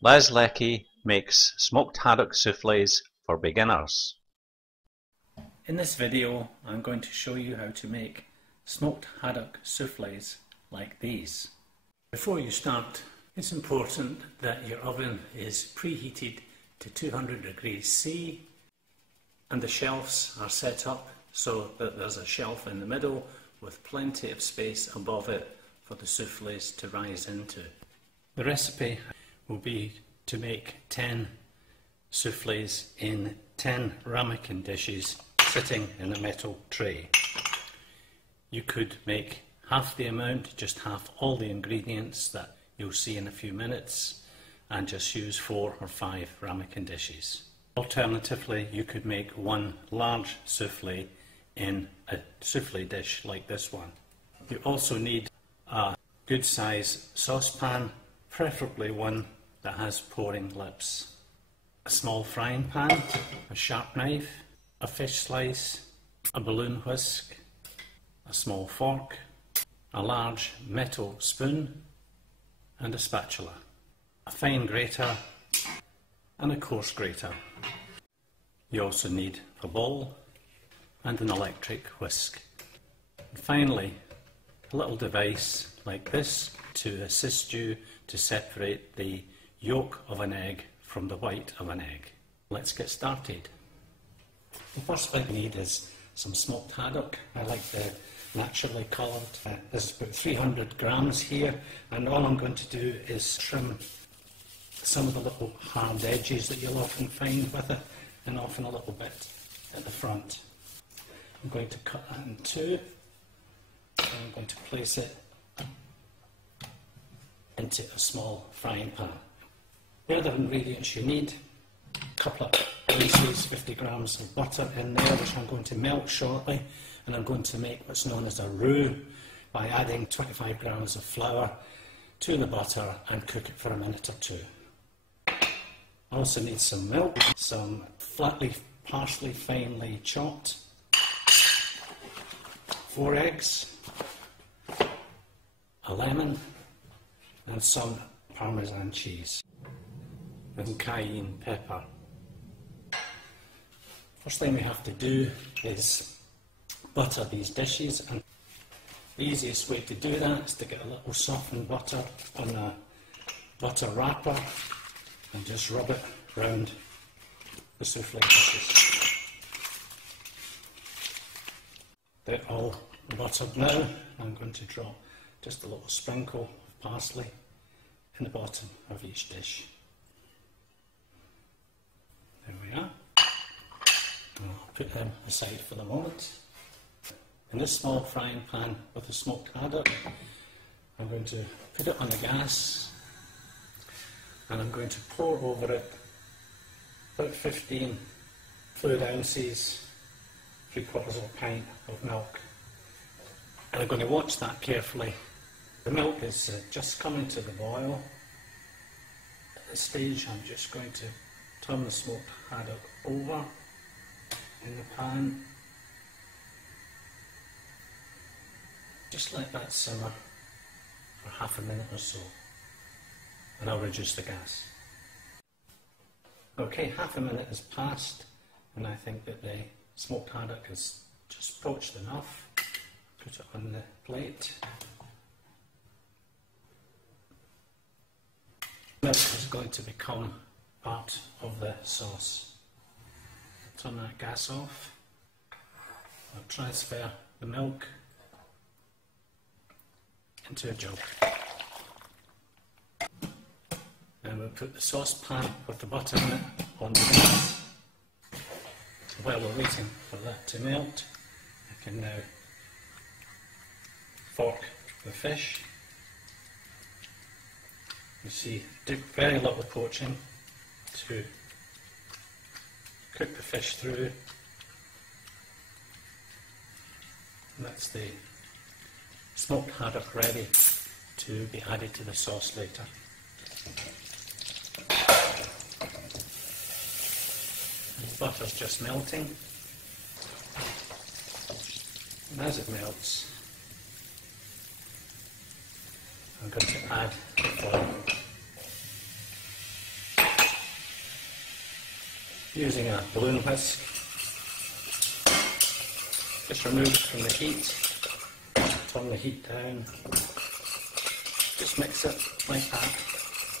Leckie makes smoked haddock souffles for beginners. In this video I'm going to show you how to make smoked haddock souffles like these. Before you start, it's important that your oven is preheated to 200 degrees C and the shelves are set up so that there's a shelf in the middle with plenty of space above it for the souffles to rise into. The recipe will be to make 10 souffles in 10 ramekin dishes sitting in a metal tray. You could make half the amount, just half all the ingredients that you'll see in a few minutes, and just use 4 or 5 ramekin dishes. Alternatively, you could make one large souffle in a souffle dish like this one. You also need a good size saucepan, preferably one that has pouring lips, a small frying pan, a sharp knife, a fish slice, a balloon whisk, a small fork, a large metal spoon and a spatula, a fine grater and a coarse grater. You also need a bowl and an electric whisk. And finally, a little device like this to assist you to separate the yolk of an egg from the white of an egg. Let's get started. The first thing we need is some smoked haddock. I like the naturally coloured. There's about 300 grams here, and all I'm going to do is trim some of the little hard edges that you'll often find with it, and often a little bit at the front. I'm going to cut that in two, and I'm going to place it into a small frying pan. The other ingredients you need: a couple of ounces, 50 grams of butter in there, which I'm going to melt shortly, and I'm going to make what's known as a roux by adding 25 grams of flour to the butter and cook it for a minute or two. I also need some milk, some flat leaf parsley finely chopped, 4 eggs, a lemon and some Parmesan cheese and cayenne pepper. First thing we have to do is butter these dishes, and the easiest way to do that is to get a little softened butter on a butter wrapper and just rub it around the souffle dishes. They're all buttered now. I'm going to drop just a little sprinkle of parsley in the bottom of each dish. There we are. I'll put them aside for the moment. In this small frying pan with the smoked haddock, I'm going to put it on the gas and I'm going to pour over it about 15 fluid ounces, 3/4 of a pint of milk. And I'm going to watch that carefully. The milk is just coming to the boil. At this stage, I'm just going to turn the smoked haddock over in the pan. Just let that simmer for half a minute or so, and I'll reduce the gas. Okay, half a minute has passed, and I think that the smoked haddock is just poached enough. Put it on the plate. Milk is going to become part of the sauce. Turn that gas off. I'll transfer the milk into a jug. And we'll put the saucepan with the butter in it on the gas. While we're waiting for that to melt, I can now fork the fish. You see, do very little poaching to cook the fish through. And that's the smoked haddock ready to be added to the sauce later. The butter's just melting, and as it melts, I'm going to add the foil. using a balloon whisk. Just remove it from the heat, turn the heat down, just mix it like that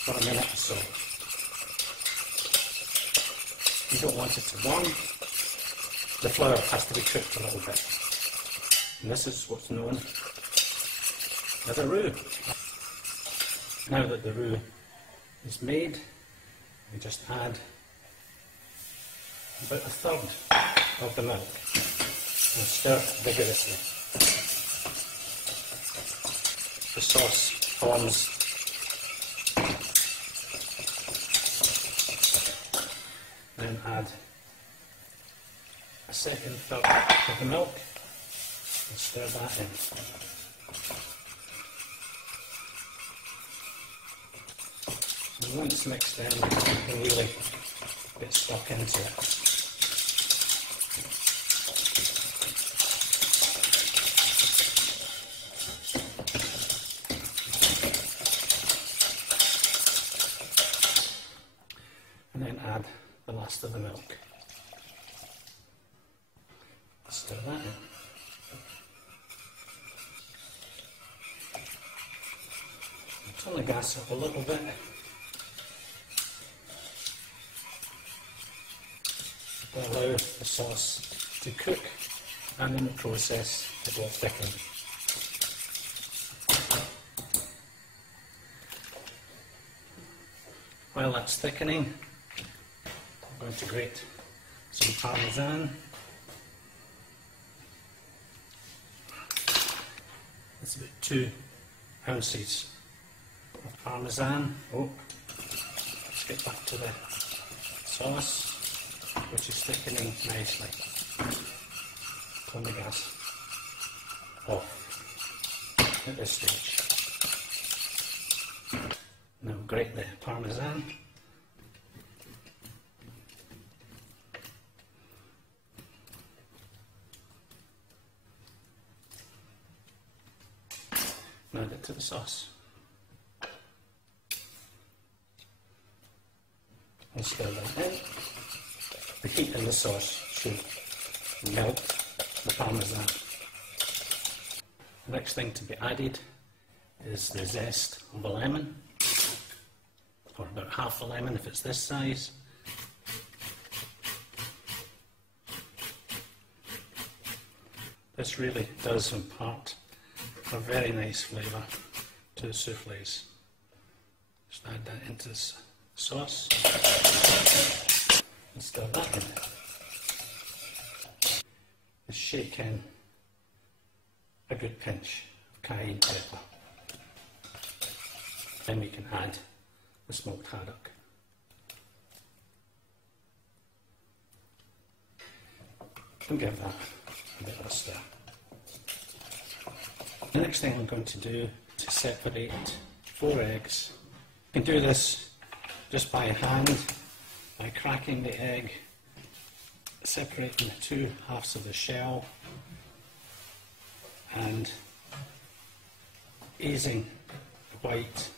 for a minute or so. You don't want it to burn, the flour has to be cooked a little bit. And this is what's known as a roux. Now that the roux is made, we just add about a third of the milk and stir vigorously. The sauce forms. Then add a second third of the milk and stir that in. And once mixed in, you can really get stuck into it. And then add the last of the milk. Stir that in. Turn the gas up a little bit. Allow the sauce to cook, and in the process it will thicken. While that's thickening, I'm going to grate some parmesan. That's about 2 ounces of parmesan. Oh, let's get back to the sauce, which is thickening nicely. Turn the gas off at this stage. Now grate the parmesan. Now add it to the sauce. And stir that in. The heat in the sauce should melt the parmesan. The next thing to be added is the zest of a lemon, or about half a lemon if it's this size. This really does impart a very nice flavour to the souffles. Just add that into the sauce and stir that in. And shake in a good pinch of cayenne pepper. Then we can add the smoked haddock. And give that a bit of a stir. The next thing I'm going to do is to separate 4 eggs. You can do this just by hand, by cracking the egg, separating the 2 halves of the shell and easing the white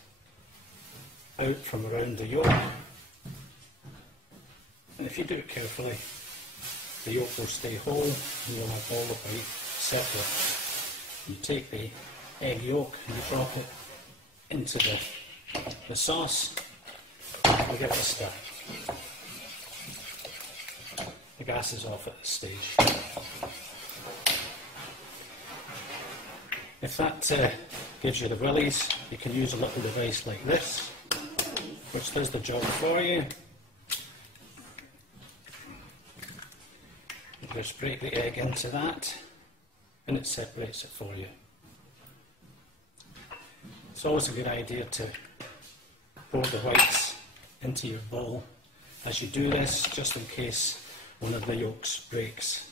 out from around the yolk. And if you do it carefully, the yolk will stay whole and you'll have all the white separate. You take the egg yolk and you drop it into the sauce and give it a stir. The gas is off at this stage. If that gives you the willies, you can use a little device like this, which does the job for you. You just break the egg into that and it separates it for you. It's always a good idea to pour the whites into your bowl as you do this, just in case one of the yolks breaks.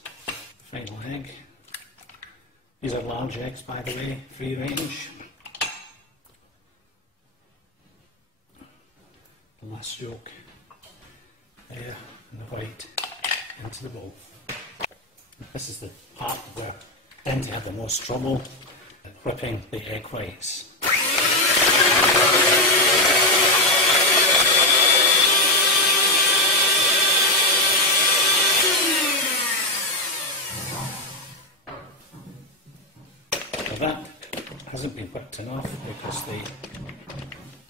Final egg. These are large eggs, by the way, free range. The last yolk there, and the white into the bowl. This is the part where I tend to have the most trouble whipping the egg whites.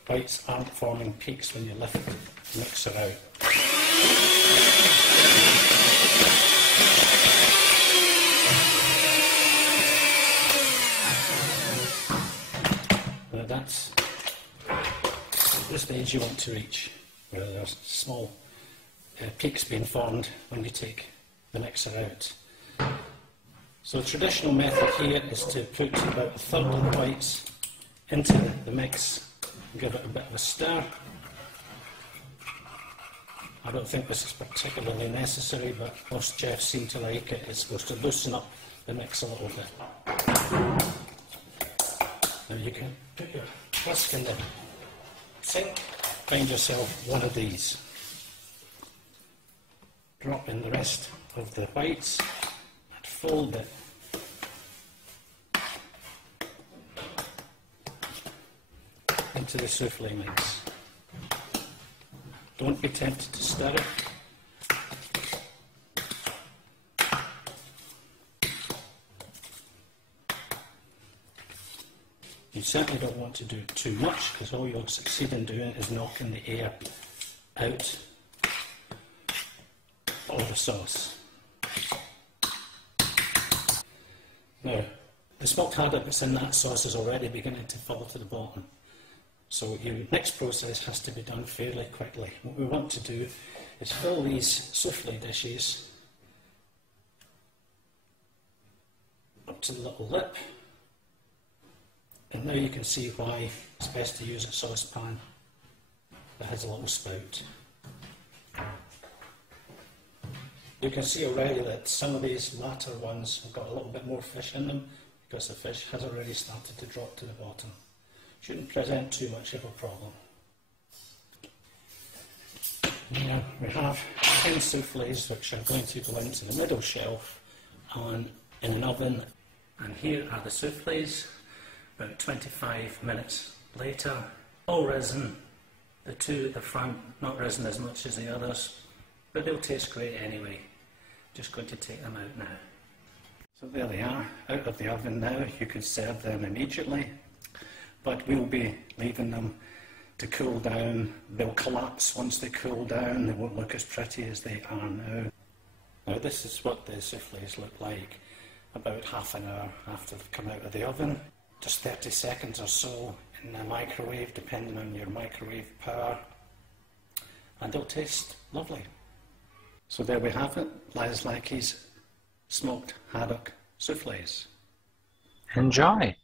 whites aren't forming peaks when you lift the mixer out. Now that's the stage you want to reach, where there's small peaks being formed when you take the mixer out. So the traditional method here is to put about a third of the whites into the mix and give it a bit of a stir. I don't think this is particularly necessary, but most chefs seem to like it. It's supposed to loosen up the mix a little bit. Now you can put your whisk in the sink, find yourself one of these. Drop in the rest of the whites and fold it into the souffle mix. Don't be tempted to stir it. You certainly don't want to do too much, because all you'll succeed in doing is knocking the air out of the sauce. Now, the smoked haddock that's in that sauce is already beginning to fall to the bottom. So your next process has to be done fairly quickly. What we want to do is fill these souffle dishes up to the little lip. And now you can see why it's best to use a saucepan that has a little spout. You can see already that some of these latter ones have got a little bit more fish in them, because the fish has already started to drop to the bottom. Shouldn't present too much of a problem. Now we have 10 souffles which are going to go into the middle shelf and in an oven. And here are the souffles, about 25 minutes later. All risen, the two at the front, not risen as much as the others, but they'll taste great anyway. Just going to take them out now. So there they are, out of the oven now. You could serve them immediately, but we'll be leaving them to cool down. They'll collapse once they cool down. They won't look as pretty as they are now. Now this is what the souffles look like about half an hour after they've come out of the oven. Just 30 seconds or so in the microwave, depending on your microwave power, and they'll taste lovely. So there we have it, Leckie's smoked haddock souffles. Enjoy!